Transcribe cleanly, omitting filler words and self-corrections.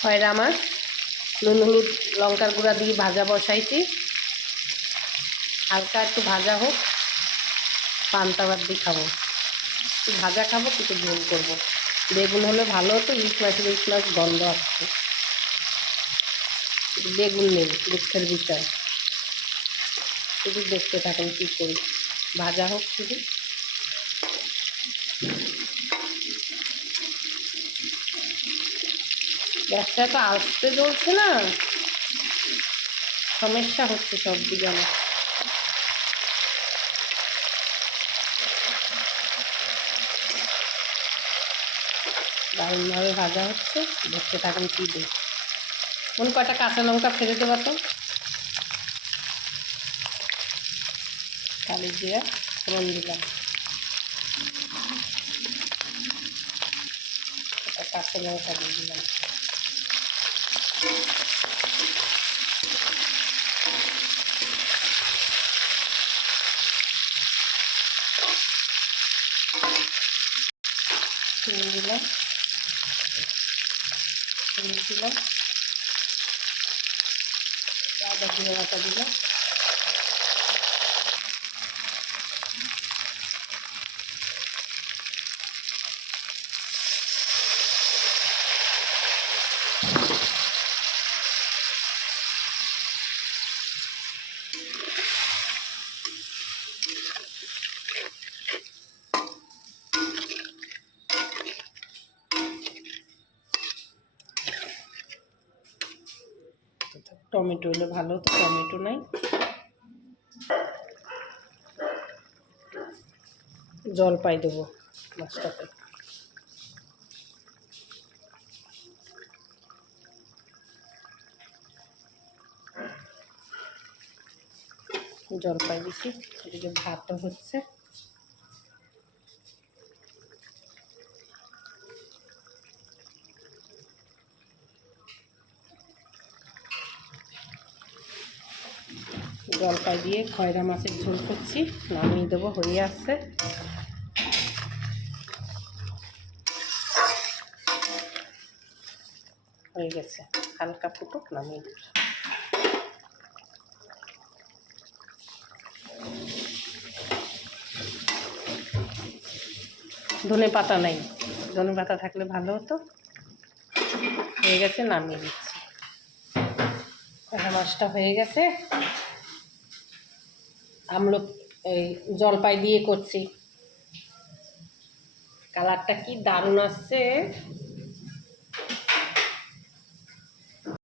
খয়রা মাছ নুন হলুদ লঙ্কার গুঁড়া দিয়ে ভাজা বসাইছি, হালকা একটু ভাজা হোক, পান্তা ভাত দিয়ে খাবো। একটু ভাজা খাবো, কিছু ঝোল করবো। বেগুন হলে ভালো হতো, ইলিশ মাছ গন্ধ আসছে। বেগুন নেই দুঃখের বিষয়। শুধু দেখতে থাকেন কী করি, ভাজা হোক শুধু। গ্যাসটা তো আস্তে জ্বলছে না, সমস্যা হচ্ছে সব দিকে আমার। দারুণভাবে ভাজা হচ্ছে, দেখতে থাকেন কী দিই। কোন কয়টা কাঁচা লঙ্কা ফেলে দেবো তো, কালি জিরা ফোড়ন দিলাম, কাঁচা লঙ্কা দিয়ে দিলাম। দিলাম দিলাম আদা জিরে বাটা দিলাম। টমেটো হলে ভালো হতো, টমেটো নাই। জলপাই দেবো মাছটাতে। জলপাই দিছি, এদিকে ভাতও হচ্ছে। জলপাই দিয়ে খয়রা মাছের ঝোল করছি, নামিয়ে দেবো, হয়ে আসছে। হয়ে গেছে, হালকা ফুটুক, নামিয়ে দেবো। ধনে পাতা নাই, ধনে পাতা থাকলে ভালো হতো। হয়ে গেছে, নামিয়ে দিচ্ছি। মাছটা হয়ে গেছে, এই জলপাই দিয়ে করছি। কালারটা কি দারুণ আসছে।